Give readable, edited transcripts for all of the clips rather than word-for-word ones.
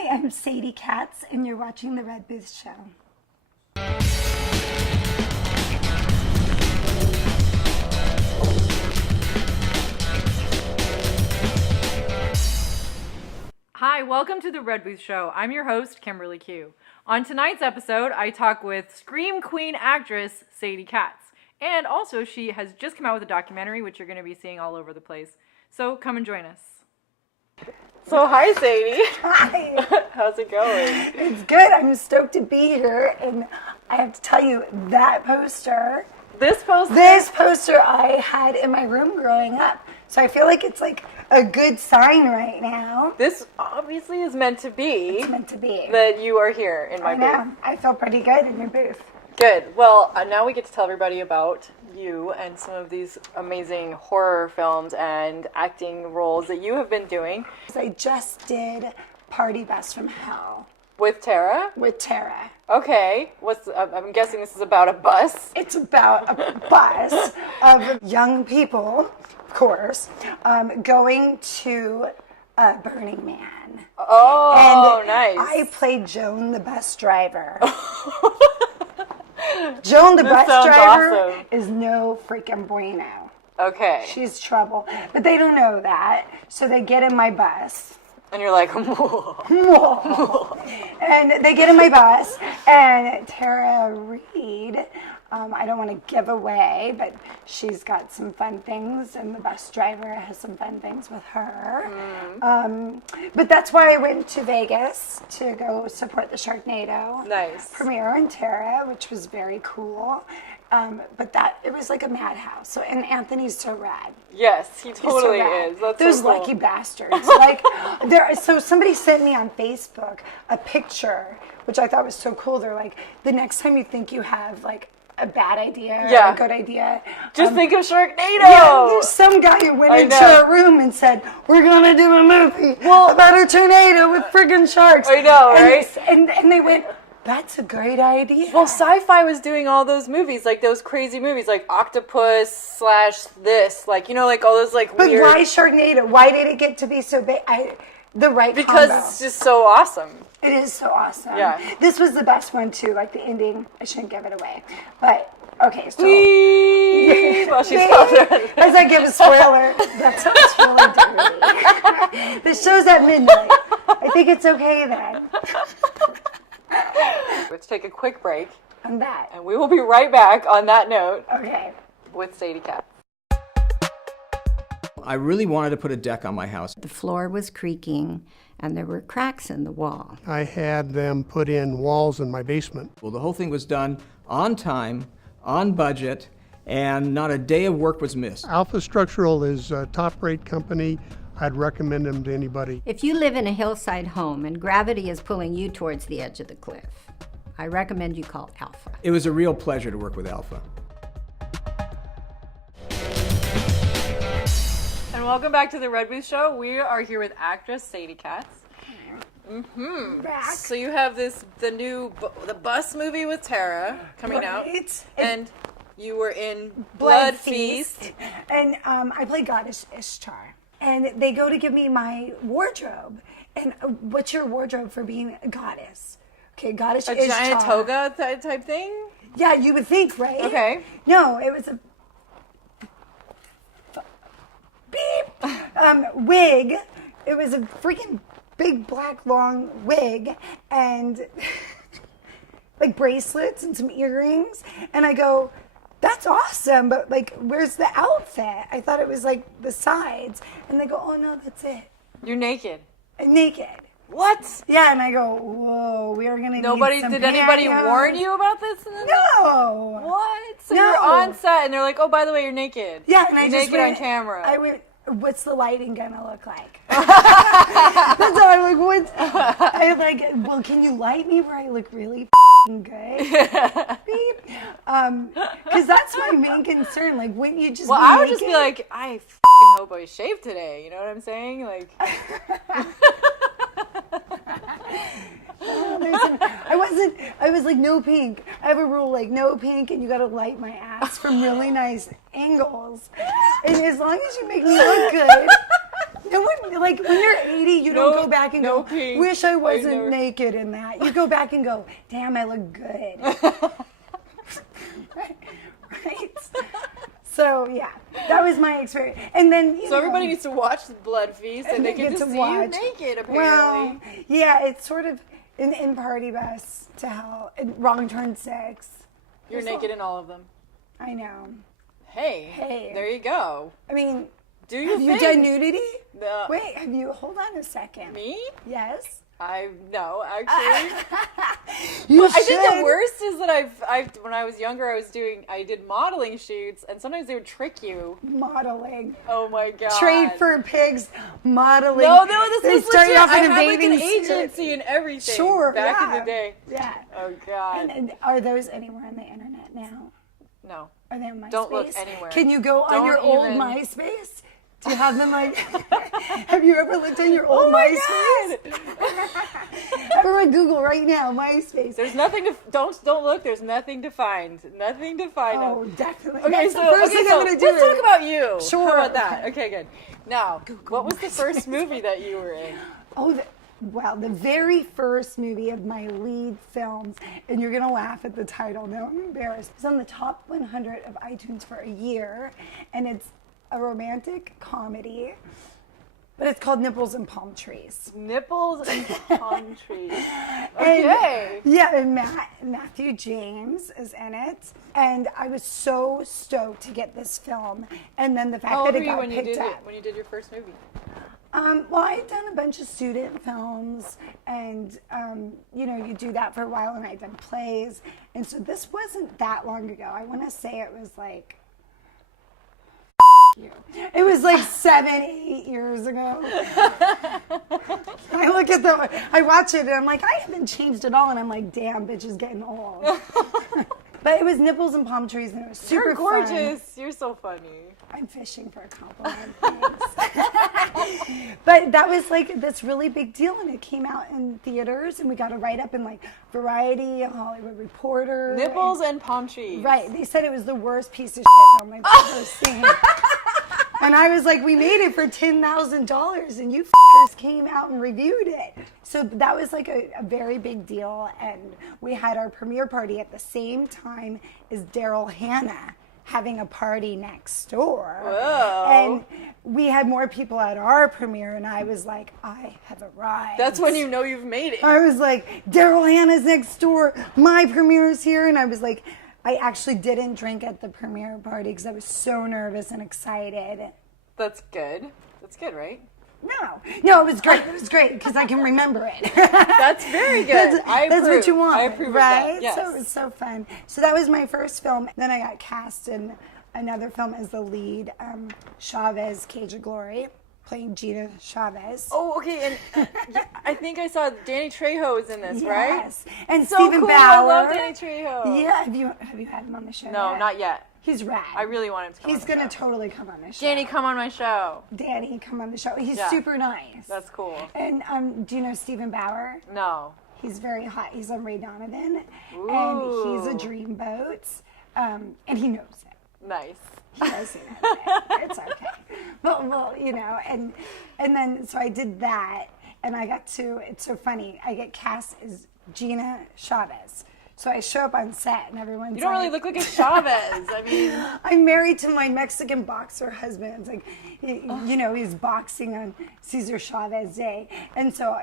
Hi, I'm Sadie Katz, and you're watching The Red Booth Show. Hi, welcome to The Red Booth Show. I'm your host, Kimberly Q. On tonight's episode, I talk with Scream Queen actress Sadie Katz. And also, she has just come out with a documentary, which you're going to be seeing all over the place. So come and join us. So hi, Sadie. Hi. How's it going? It's good. I'm stoked to be here, and I have to tell you, that poster... This poster I had in my room growing up. So I feel like it's like a good sign right now. This obviously is meant to be. It's meant to be. That you are here in my booth. I know. I feel pretty good in your booth. Good. Well, now we get to tell everybody about you and some of these amazing horror films and acting roles that you have been doing. I just did Party Bus from Hell. With Tara? With Tara. Okay. I'm guessing this is about a bus. It's about a bus of young people, of course, going to Burning Man. Oh, and nice. I played Joan, the bus driver. Joan, the bus driver, awesome. is no freaking bueno. Okay. She's trouble. But they don't know that, so they get in my bus. And you're like, Whoa. And they get in my bus, and Tara Reid, I don't want to give away, but she's got some fun things, and the bus driver has some fun things with her. But that's why I went to Vegas to go support the Sharknado premiere in Tara, which was very cool. But it was like a madhouse. So, and Anthony's so rad. Yes, he totally is. That's Those so cool. lucky bastards. So somebody sent me on Facebook a picture, which I thought was so cool. They're like, the next time you think you have like a bad idea or a good idea, just think of Sharknado. Yeah, there's some guy who went into a room and said, "We're gonna do a movie about a tornado with friggin' sharks." I know, right? And they went, "That's a great idea." Well, Sci-Fi was doing all those movies, like those crazy movies, like Octopus / this, like, you know, like all those like weird. But why Sharknado? Why did it get to be so big? Because it's just so awesome. It is so awesome. Yeah. This was the best one too. Like the ending, I shouldn't give it away, but okay. So well, she's there. As I give a spoiler, that sounds really dirty. The show's at midnight. I think it's okay then. Let's take a quick break. On that. And we will be right back on that note. Okay. With Sadie Katz. I really wanted to put a deck on my house. The floor was creaking and there were cracks in the wall. I had them put in walls in my basement. Well, the whole thing was done on time, on budget, and not a day of work was missed. Alpha Structural is a top-rate company. I'd recommend them to anybody. If you live in a hillside home and gravity is pulling you towards the edge of the cliff, I recommend you call Alpha. It was a real pleasure to work with Alpha. And welcome back to the Red Booth Show. We are here with actress Sadie Katz. Back. So you have the bus movie with Tara coming out, and you were in Blood Feast. And I play Goddess Ishtar. And they go to give me my wardrobe. And what's your wardrobe for being a goddess? Okay, Goddess Ishtar. A giant toga type thing? Yeah, you would think, right? Okay. No, it was a wig. It was a freaking big black long wig and like bracelets and some earrings. And I go, that's awesome, but like, where's the outfit? I thought it was like the sides. And they go, oh no, that's it. You're naked. I'm naked. What? Yeah, and I go, whoa, we are gonna need some Did anybody pantyhose. warn you about this? No. What? So No. you're on set and they're like, oh, by the way, you're naked. Yeah, and you're I just naked went, on camera. I went, what's the lighting gonna look like? That's how I'm like, what? I'm like, well, can you light me where I look really f***ing good? Beep. Because that's my main concern. Like, wouldn't you just? Well, be I would naked? just be like, I f***ing hope I shaved today. You know what I'm saying? Like. I was like, no pink. I have a rule, like, no pink, and you gotta light my ass from really nice angles. And as long as you make me look good, No one, like, when you're 80, you don't go back and no go, pink. wish I wasn't never- naked in that. You go back and go, damn, I look good. right? So, yeah, that was my experience. And then, you So know, everybody needs to watch the Blood Feast, and they get to see you naked, apparently. Well, yeah, it's sort of in Party Bus to Hell, in Wrong Turn 6. You're naked in all of them. I know. Hey, there you go. I mean, Do your have thing. you done nudity? No. Wait, hold on a second. Me? Yes. No, actually. You I think the worst is that I've when I was younger, I did modeling shoots, and sometimes they would trick you. Modeling. Oh my god. Trade for pigs, modeling. No, this They was start legit. you off I in a had like an bathing suit. agency and everything. Sure, Back yeah. in the day. Yeah. Oh god. And are those anywhere on the internet now? No. Are they on MySpace? Don't look anywhere. Can you go on Don't your old even- MySpace? Do you have them like? Have you ever looked on your old Oh my MySpace? Everyone Google right now MySpace. There's nothing to don't look. There's nothing to find. Nothing to find. Oh, definitely. Okay, That's so the first thing I'm gonna do. let's talk about you. Sure. How about that? Okay, good. Now, what was the first movie that you were in? Well, the very first movie of my lead films, and you're gonna laugh at the title. No, I'm embarrassed. It's on the top 100 of iTunes for a year, and it's a romantic comedy, but it's called Nipples and Palm Trees. Nipples and palm trees. Okay. And Matthew James is in it, and I was so stoked to get this film, and then the fact How old that were it you got when you picked did up. it? When you did your first movie? Well, I had done a bunch of student films, and you do that for a while, and I'd done plays, and so this wasn't that long ago. I want to say it was like. It was like 7-8 years ago. I watch it and I'm like, I haven't changed at all. And I'm like, damn, bitch is getting old. But it was Nipples and Palm Trees and it was super You're gorgeous. fun. You're so funny. I'm fishing for a compliment. Thanks. But that was like this really big deal and it came out in theaters and we got a write-up in like Variety, Hollywood Reporter. Nipples and palm trees. Right. They said it was the worst piece of shit film I've ever seen. And I was like, we made it for $10,000 and you f***ers came out and reviewed it. So that was like a very big deal. And we had our premiere party at the same time as Daryl Hannah having a party next door. Whoa. And we had more people at our premiere and I was like, I have arrived. That's when you know you've made it. I was like, Daryl Hannah's next door. My premiere is here. And I was like, I actually didn't drink at the premiere party because I was so nervous and excited. That's good. That's good, right? No, it was great. It was great because I can remember it. That's very good. That's what you want, I approve right? of that. Yes. So it was so fun. So that was my first film. Then I got cast in another film as the lead, Chavez, Cage of Glory, playing Gina Chavez. Oh, okay. And I think I saw Danny Trejo is in this, right? Yes, and So Stephen cool. Bauer. I love Danny Trejo. Yeah, have you had him on the show? No, yet? not yet. He's rad. I really want him to come He's on the gonna show. totally come on the show. Danny, come on my show. Danny, come on the show. He's Yeah. super nice. That's cool. And do you know Stephen Bauer? No. He's very hot. He's on Ray Donovan, Ooh. and he's a dreamboat, and he knows it. Nice. He knows it. It's okay. But well, and then so I did that, and I got to. It's so funny. I get cast as Gina Chavez. So I show up on set, and everyone's You don't really look like a Chavez. I mean, I'm married to my Mexican boxer husband. It's like, he's boxing on Cesar Chavez Day. And so,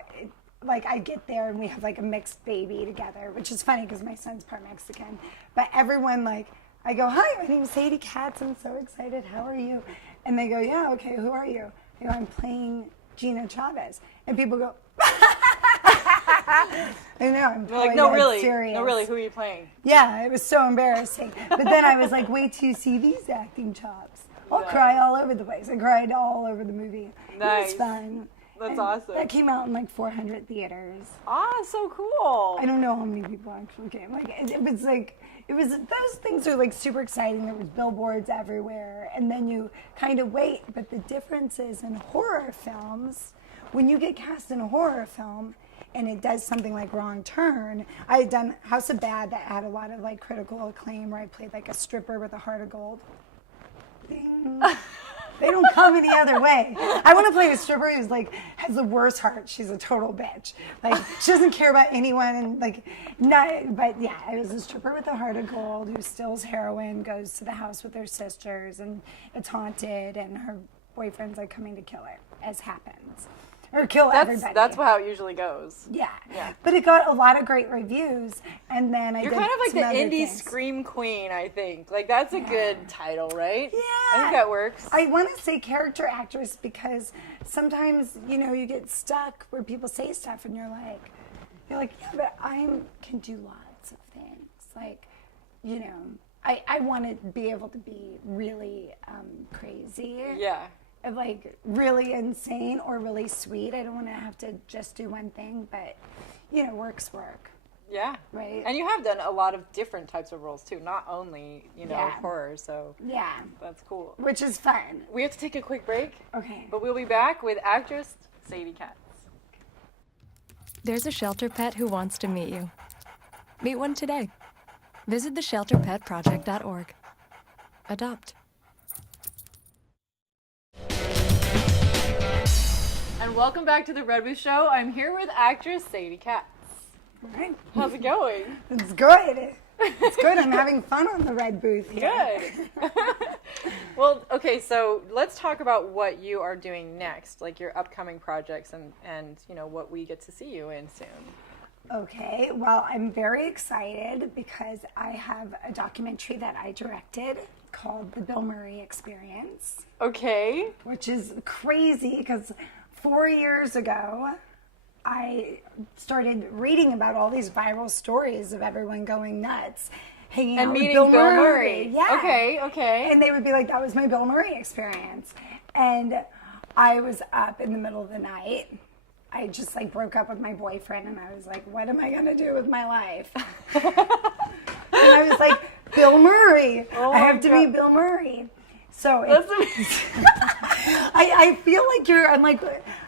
I get there and we have like a mixed baby together, which is funny because my son's part Mexican. But everyone, I go, hi, my name's Sadie Katz. I'm so excited. How are you? And they go, yeah, okay, who are you? I go, I'm playing Gina Chavez. And people go, I know, I'm you're like, probably no, serious. really, who are you playing? Yeah, it was so embarrassing. But then I was like, wait till you see these acting chops. I'll cry all over the place. I cried all over the movie. Nice. It was fun. That's awesome. That came out in 400 theaters. Ah, so cool. I don't know how many people actually came. Those things are super exciting. There was billboards everywhere. And then you kind of wait. But the difference is in horror films, when you get cast in a horror film, and it does something like Wrong Turn. I had done House of Bad that had a lot of critical acclaim where I played a stripper with a heart of gold. Ding. They don't come any other way. I want to play a stripper who's like has the worst heart. She's a total bitch. Like she doesn't care about anyone and like not. But yeah, I was a stripper with a heart of gold who steals heroin, goes to the house with her sisters, and it's haunted, and her boyfriend's like coming to kill her, as happens. Or kill everybody. That's how it usually goes. Yeah. But it got a lot of great reviews, and then You're kind of like the indie scream queen, I think. Like, that's a good title, right? Yeah. I think that works. I want to say character actress because sometimes, you know, you get stuck where people say stuff and you're like, yeah, but I can do lots of things. Like, you know, I want to be able to be really crazy. Yeah. Like really insane or really sweet. I don't want to have to just do one thing, but you know, work's work. Yeah. Right. And you have done a lot of different types of roles too, not only, you know, horror, so yeah. That's cool. Which is fun. We have to take a quick break. Okay. But we'll be back with actress Sadie Katz. There's a shelter pet who wants to meet you. Meet one today. Visit theshelterpetproject.org. Adopt. And welcome back to the Red Booth Show. I'm here with actress Sadie Katz. All right. How's it going? It's good. It's good. I'm having fun on the Red Booth here. Good. Well, okay, so let's talk about what you are doing next, like your upcoming projects and you know, what we get to see you in soon. Okay, well, I'm very excited because I have a documentary that I directed called The Bill Murray Experience. Okay. Which is crazy because 4 years ago, I started reading about all these viral stories of everyone going nuts, hanging out with Bill Murray. Yeah. Okay. And they would be like, that was my Bill Murray experience. And I was up in the middle of the night. I just like broke up with my boyfriend and I was like, what am I going to do with my life? And I was like, Bill Murray. I have to be Bill Murray. So that's amazing. I feel like I'm like,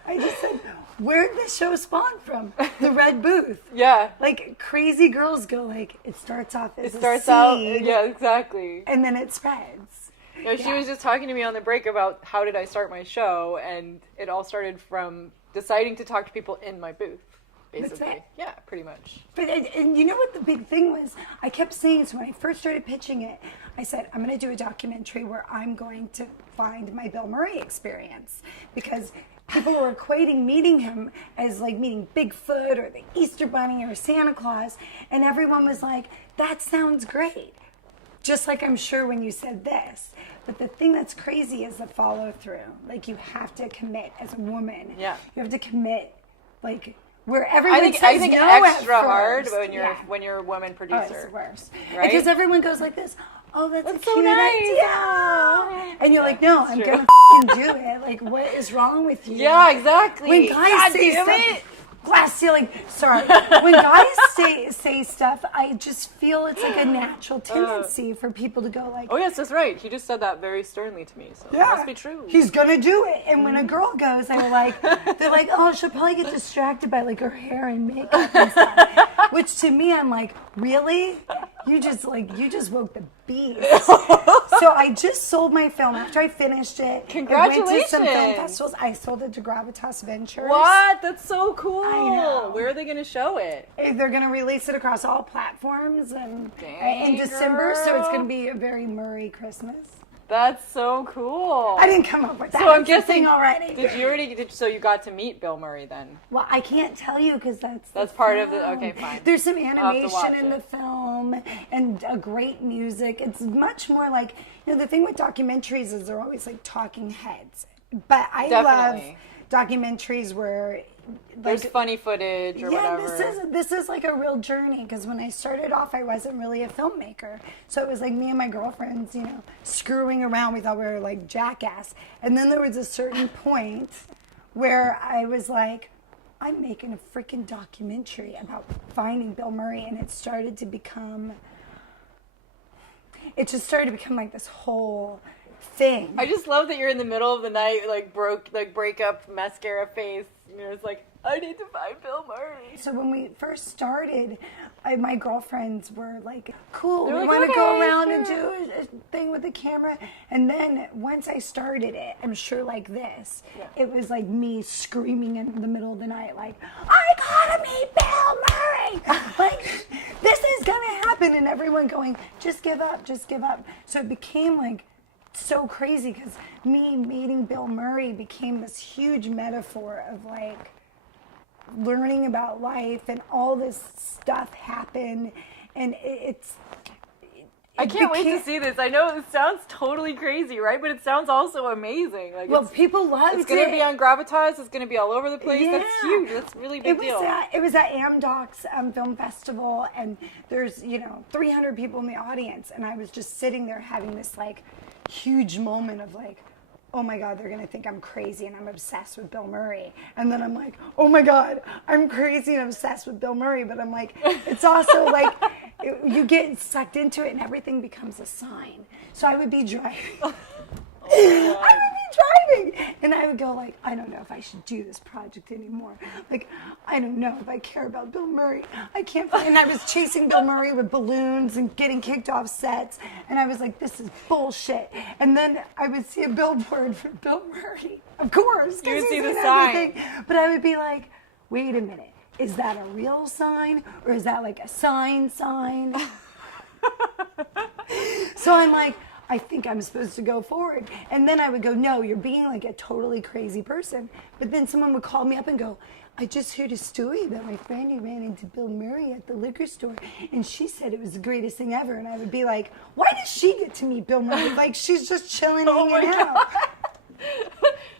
I just said, where did this show spawn from? The Red Booth. Yeah. Like crazy girls go like, it starts off as yeah, exactly. And then it spreads. No, she was just talking to me on the break about how did I start my show, and it all started from deciding to talk to people in my booth, basically. That's it. Yeah, pretty much. But and you know what the big thing was? I kept saying, so when I first started pitching it, I said, I'm going to do a documentary where I'm going to find my Bill Murray experience. Because people were equating meeting him as like meeting Bigfoot or the Easter Bunny or Santa Claus. And everyone was like, that sounds great. Just like I'm sure when you said this. But the thing that's crazy is the follow through. Like you have to commit as a woman. Yeah. You have to commit like where everyone I think no extra at hard first. when you're a woman Oh, producer. it's the worst. Right? Because everyone goes like this. Oh, that's a so cute nice. idea. And you're like, no, I'm true. gonna do it. Like, what is wrong with you? Yeah, exactly. When guys God say damn stuff, it. glass ceiling. Sorry. When guys say stuff, I just feel it's like a natural tendency for people to go like, Oh yes, that's right. He just said that very sternly to me, so it yeah, must be true. He's gonna do it. And when a girl goes, they're like, oh, she'll probably get distracted by like her hair and makeup and stuff. Which to me, I'm like, really? You just woke the beast. So I just sold my film after I finished it. Congratulations. It went to some film festivals. I sold it to Gravitas Ventures. What? That's so cool. I know. Where are they going to show it? They're going to release it across all platforms and Dang, in December, so it's girl. going to be a very Murray Christmas. That's so cool. I didn't come up with that. So I'm It's a guessing thing already. So you got to meet Bill Murray then? Well, I can't tell you because that's part of the. film. Okay, fine. There's some have to animation watch in the it. film and a great music. It's much more like, you know, the thing with documentaries is they're always like talking heads. But I Definitely. love documentaries where There's funny footage or whatever. this is like a real journey because when I started off, I wasn't really a filmmaker. So it was like me and my girlfriends, you know, screwing around. We thought we were like jackass. And then there was a certain point where I was like, I'm making a freaking documentary about finding Bill Murray, and it started to become like this whole thing. I just love that you're in the middle of the night, like break up mascara face. You know, it's like, I need to find Bill Murray. So when we first started, my girlfriends were like, cool, They're we like, want to go "Okay, around and sure." do a thing with the camera. And then once I started it, I'm sure like this, it was like me screaming in the middle of the night, like, I gotta meet Bill Murray. Like, this is gonna happen. And everyone going, just give up, just give up. So it became like so crazy because me meeting Bill Murray became this huge metaphor of like, learning about life, and all this stuff happened, and I can't wait to see this. I know it sounds totally crazy, right? But it sounds also amazing. Like, well, people loved it. It's going to be on Gravitas. It's going to be all over the place. Yeah. That's huge. That's a really big deal. It was at Amdocs Film Festival, and there's 300 people in the audience, and I was just sitting there having this like huge moment of like, oh my God, they're gonna think I'm crazy and I'm obsessed with Bill Murray. And then I'm like, oh my God, I'm crazy and obsessed with Bill Murray. But I'm like, it's also like, you get sucked into it and everything becomes a sign. So I would be driving. And I would go like, I don't know if I should do this project anymore. Like, I don't know if I care about Bill Murray. I can't. And I was chasing Bill Murray with balloons and getting kicked off sets. And I was like, this is bullshit. And then I would see a billboard for Bill Murray. Of course. You would see the in sign. everything. But I would be like, wait a minute. Is that a real sign? Or is that like a sign? So I'm like, I think I'm supposed to go forward. And then I would go, no, you're being like a totally crazy person. But then someone would call me up and go, I just heard a story about my friend who ran into Bill Murray at the liquor store, and she said it was the greatest thing ever. And I would be like, why does she get to meet Bill Murray? Like, she's just chilling, hanging out.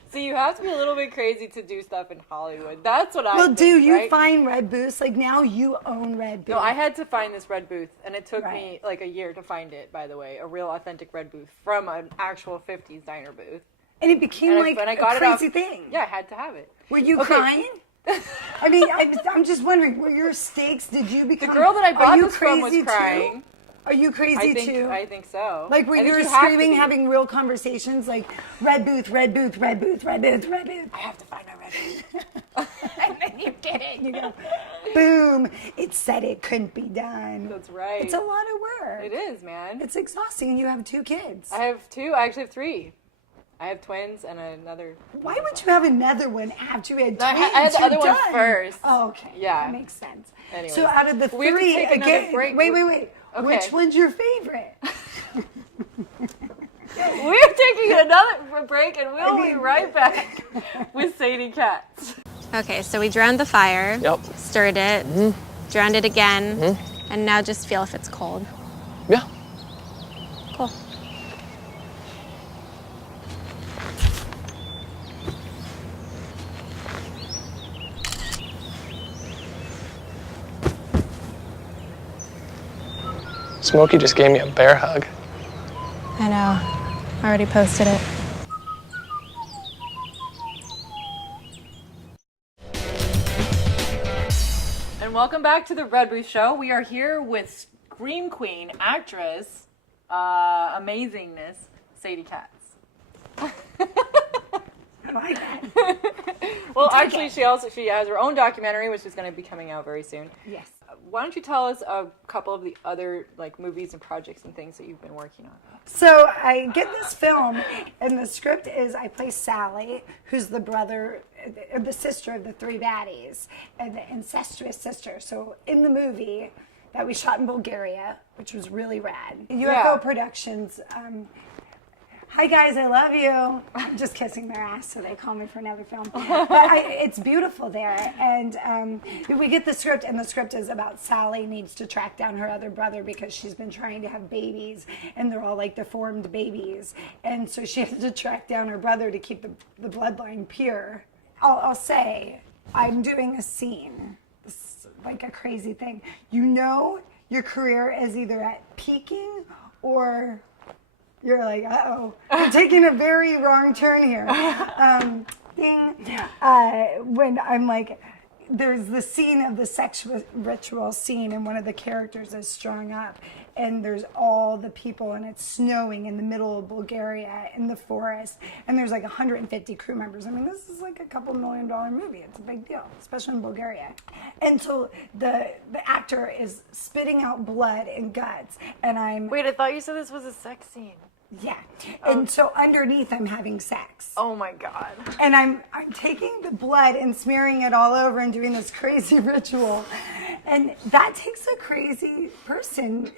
So you have to be a little bit crazy to do stuff in Hollywood. That's what I Well, think, do you right? find Red Booths? Like, now you own Red Booth. No, I had to find this red booth, and it took me Right. like a year to find it, by the way. A real authentic red booth from an actual 50s diner booth. And it became And like when I a got crazy it off, thing. Yeah, I had to have it. Were you Okay. crying? I mean, I'm just wondering, were your stakes, did you become... The girl that I are bought you this from was crazy crying. Too? Are you crazy too? I think so. Like, were I think you have to screaming, be. having real conversations, like, Red Booth, Red Booth, Red Booth, Red Booth, Red Booth. I have to find a red booth. And then you get it, you go, boom, it said it couldn't be done. That's right. It's a lot of work. It is, man. It's exhausting, and you have 2 kids. I have 2. I actually have 3. I have twins and another. Why would you have another one after you had 2? I had the other one first. Oh, okay. Yeah. That makes sense. Anyways. So out of the We have to 3, take another again, break. wait. Okay. Which one's your favorite? We're taking another break, and we'll be right back with Sadie Katz. Okay, so we drowned the fire, Yep. stirred it, drowned it again, and now just feel if it's cold. Yeah. Cool. Smokey just gave me a bear hug. I know. I already posted it. And welcome back to the Red Booth Show. We are here with Scream Queen, actress, amazingness, Sadie Katz. I like that. Well, actually, she has her own documentary, which is going to be coming out very soon. Yes. Why don't you tell us a couple of the other like movies and projects and things that you've been working on? So I get this film, and the script is I play Sally, who's the sister of the 3 baddies, and the incestuous sister. So in the movie that we shot in Bulgaria, which was really rad, UFO Productions. Hi guys, I love you. I'm just kissing their ass, so they call me for another film. But it's beautiful there, and we get the script, and the script is about Sally needs to track down her other brother because she's been trying to have babies, and they're all like deformed babies, and so she has to track down her brother to keep the bloodline pure. I'll say, I'm doing a scene, like a crazy thing. You know your career is either at peaking or you're like, uh-oh, you're taking a very wrong turn here. When I'm like, there's the scene of the sex ritual scene, and one of the characters is strung up, and there's all the people, and it's snowing in the middle of Bulgaria in the forest, and there's like 150 crew members. I mean, this is like a $2 million movie. It's a big deal, especially in Bulgaria. And so the actor is spitting out blood and guts, and I'm... Wait, I thought you said this was a sex scene. Yeah. And so underneath I'm having sex. Oh my God. And I'm taking the blood and smearing it all over and doing this crazy ritual. And that takes a crazy person.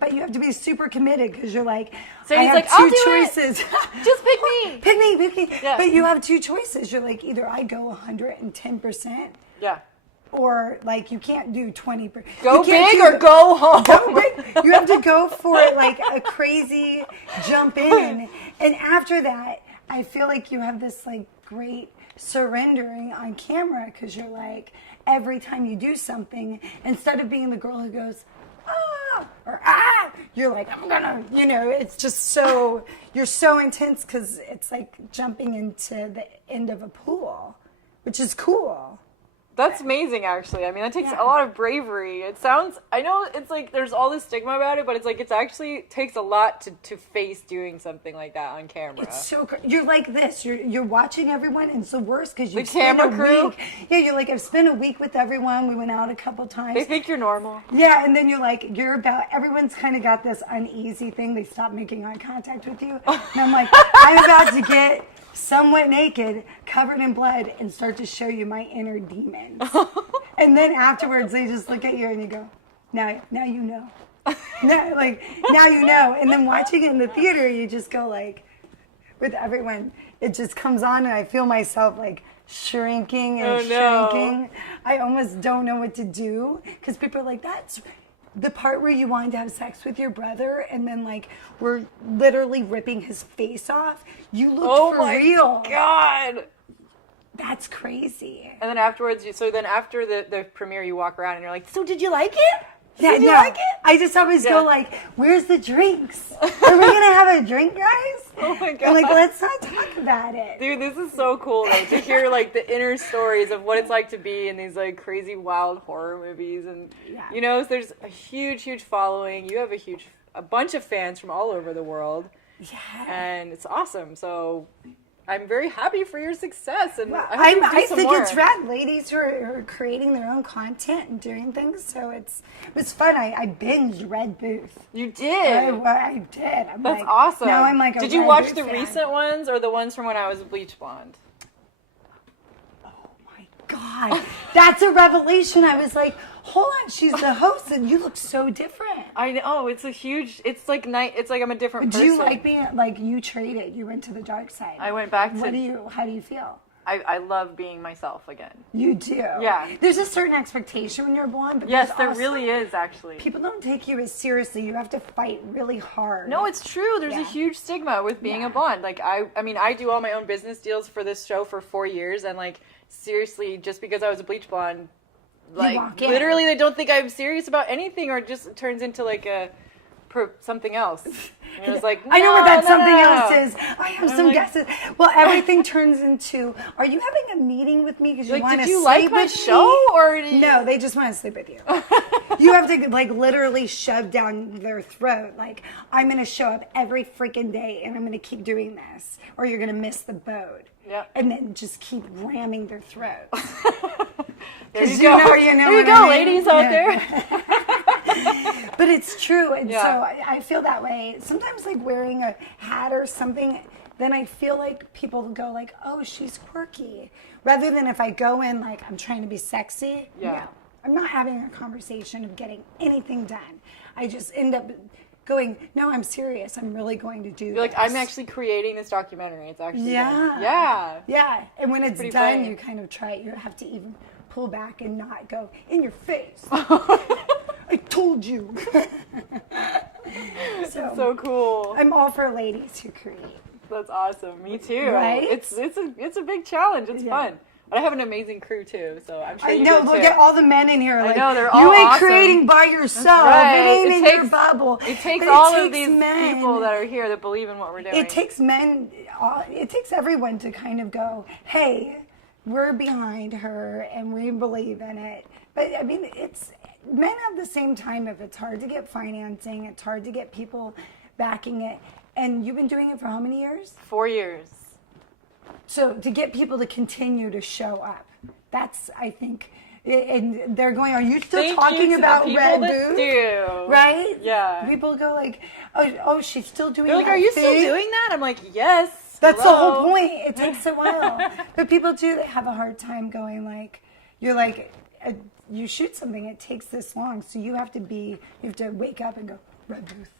But you have to be super committed because you're like, So I he's have like, two I'll do choices. Just pick me. Pick me. Yeah. But you have two choices. You're like, either I go 110%. Yeah. Or like you can't do 20%. Go big or go home. Go big. You have to go for like a crazy jump in, and after that, I feel like you have this like great surrendering on camera because you're like every time you do something, instead of being the girl who goes ah or ah, you're like I'm gonna, it's just so you're so intense because it's like jumping into the end of a pool, which is cool. That's amazing, actually. I mean, that takes a lot of bravery. I know it's like there's all this stigma about it, but it's like actually takes a lot to face doing something like that on camera. It's so you're like this. You're watching everyone, and it's the worst because you The camera crew? week. Yeah, you're like I've spent a week with everyone. We went out a couple times. They think you're normal. Yeah, and then you're like everyone's kind of got this uneasy thing. They stop making eye contact with you, and I'm like I'm about to get somewhat naked, covered in blood, and start to show you my inner demons. And then afterwards, they just look at you and you go, now you know. Now you know. And then watching it in the theater, you just go like, with everyone, it just comes on and I feel myself like shrinking and shrinking. I almost don't know what to do because people are like, that's the part where you wanted to have sex with your brother and then like we're literally ripping his face off. You look for real. Oh my God. That's crazy. And then afterwards, after the premiere, you walk around and you're like, so did you like it? Yeah, Did you like it? I just always go like, where's the drinks? Are we going to have a drink, guys? Oh my God. And like, let's not talk about it. Dude, this is so cool though, to hear like the inner stories of what it's like to be in these like crazy wild horror movies. And there's a huge following. You have a bunch of fans from all over the world. Yeah. And it's awesome. So I'm very happy for your success, and I think it's rad. Ladies who are creating their own content and doing things, so it was fun. I binged Red Booth. You did? I did. That's awesome. Now I'm like a Did you Red watch Booth the fan. recent ones or the ones from when I was a bleach blonde? God, that's a revelation. I was like, hold on, she's the host, and you look so different. I know, it's like I'm a different person. Do you like being, like, you traded, you went to the dark side. I went back to... How do you feel? I love being myself again. You do? Yeah. There's a certain expectation when you're blonde, but yes, there really is, actually. People don't take you as seriously. You have to fight really hard. No, it's true. There's a huge stigma with being a blonde. Like, I mean, I do all my own business deals for this show for 4 years, and, like, seriously, just because I was a bleach blonde, like, literally they don't think I'm serious about anything, or it just turns into, like, something else. And it was like, I know what that something else is. I have some guesses. Well, everything turns into, are you having a meeting with me because you want to sleep with me? Did you like my show? Or No, they just want to sleep with you. You have to, like, literally shove down their throat. Like, I'm going to show up every freaking day, and I'm going to keep doing this, or you're going to miss the boat. Yeah. And then just keep ramming their throats. There you go. There you go, ladies out there. But it's true, and so I feel that way. Sometimes, like, wearing a hat or something, then I feel like people go like, oh, she's quirky. Rather than if I go in like, I'm trying to be sexy. Yeah. No, I'm not having a conversation of getting anything done. I just end up going, no, I'm serious. I'm really going to do You're this. like, I'm actually creating this documentary. It's actually Yeah. Yeah. And when it's Pretty done, funny. you kind of try it. You have to even pull back and not go, in your face. I told you. So cool. I'm all for ladies who create. That's awesome. Me too. Right? It's a big challenge. It's fun. But I have an amazing crew too, so I'm sure I you know. do Look too. at all the men in here. Like, know, they're all you ain't awesome. creating by yourself. Right. It ain't It in takes- your bubble. It takes But all takes of these men. people that are here that believe in what we're doing. It takes men. It takes everyone to kind of go, hey, we're behind her and we believe in it. But I mean, men have the same time. If it's hard to get financing, it's hard to get people backing it. And you've been doing it for how many years? 4 years. So to get people to continue to show up, that's, I think, and they're going, are you still talking about Red Booth? Right? Yeah. People go like, oh, she's still doing that. They're like, are you thing? still doing that? I'm like, yes. That's the whole hello. point. It takes a while. But people do have a hard time going like, you're like, you shoot something, it takes this long. So you have to wake up and go, Red Booth.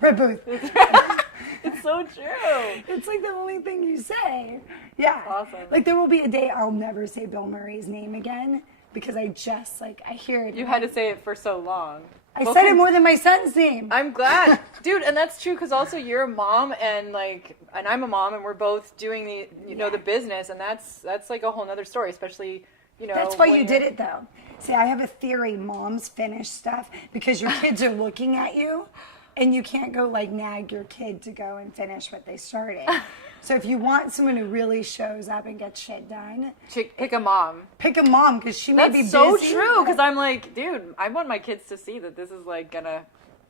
Red Booth. It's so true. It's like the only thing you say. Yeah. Awesome. Like there will be a day I'll never say Bill Murray's name again because I just I hear it. You had to say it for so long. I said it more than my son's name. I'm glad, dude, and that's true because also you're a mom and I'm a mom and we're both doing the business, and that's like a whole nother story, especially That's why you did it though. See, I have a theory: moms finish stuff because your kids are looking at you, and you can't go like nag your kid to go and finish what they started. So if you want someone who really shows up and gets shit done, pick a mom. Pick a mom because she may be busy. That's so true because I'm like, dude, I want my kids to see that this is like gonna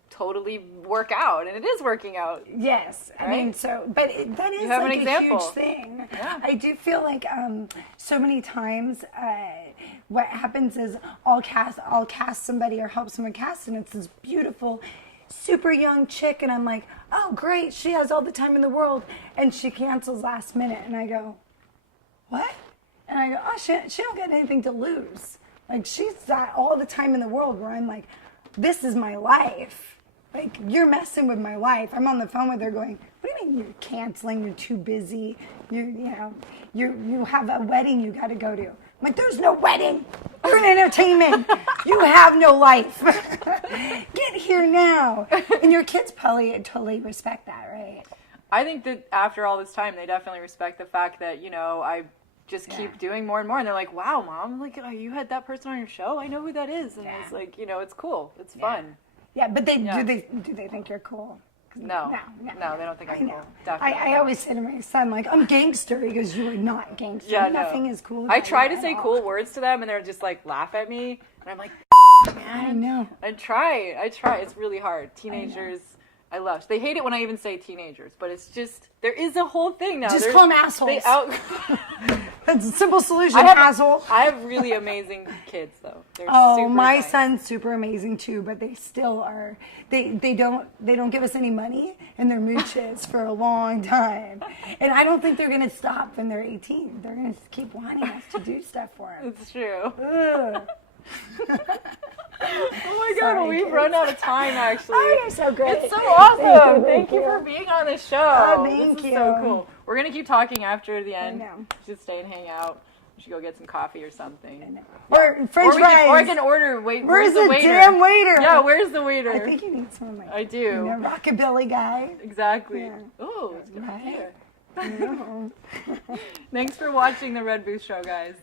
totally work out, and it is working out. Yes, right? I mean, that is like a huge thing. Yeah. I do feel like so many times what happens is I'll cast somebody or help someone cast, and it's this beautiful, super young chick, and I'm like, oh great, she has all the time in the world, and she cancels last minute, and I go, what? And I go, oh, she don't got anything to lose. Like she's got all the time in the world, where I'm like, this is my life. Like, you're messing with my life. I'm on the phone with her going, what do you mean you're canceling? You're too busy. You have a wedding you got to go to. I'm like, there's no wedding. You're in entertainment. You have no life. Get here now. And your kids probably totally respect that, right? I think that after all this time, they definitely respect the fact that, I just keep doing more and more. And they're like, wow, Mom, like, oh, you had that person on your show? I know who that is. And it's like, it's cool. It's fun. Yeah, but do they think you're cool? No, they don't think I'm cool. Definitely. I always say to my son, like, I'm gangster. He goes, you are not gangster. Yeah, Nothing is cool. I try to say cool words to them, and they're just like, laugh at me. And I'm like, man. I know. I try. It's really hard. Teenagers, I love. They hate it when I even say teenagers, but it's just, there is a whole thing now. Just call them assholes. That's a simple solution, asshole. I have really amazing kids, though. They're super my nice. son's super amazing too, but they still are. They don't give us any money, and they're mooches for a long time. And I don't think they're gonna stop when they're 18. They're gonna keep wanting us to do stuff for them. It's true. Ugh. Oh my God, Sorry, we've kids. run out of time, actually. Oh, you're so great. It's so awesome. Thank Thank you you. for being on the show. Oh, thank this is you. so cool. We're going to keep talking after the end. know. Just stay and hang out. We should go get some coffee or something. Or French fries. Or I can order. Wait, Where's the the waiter? damn waiter? Yeah, where's the waiter? I think you need someone like I do. rockabilly guy. Exactly. Yeah. Oh, it's good Right. here. I know. Thanks for watching the Red Booth Show, guys.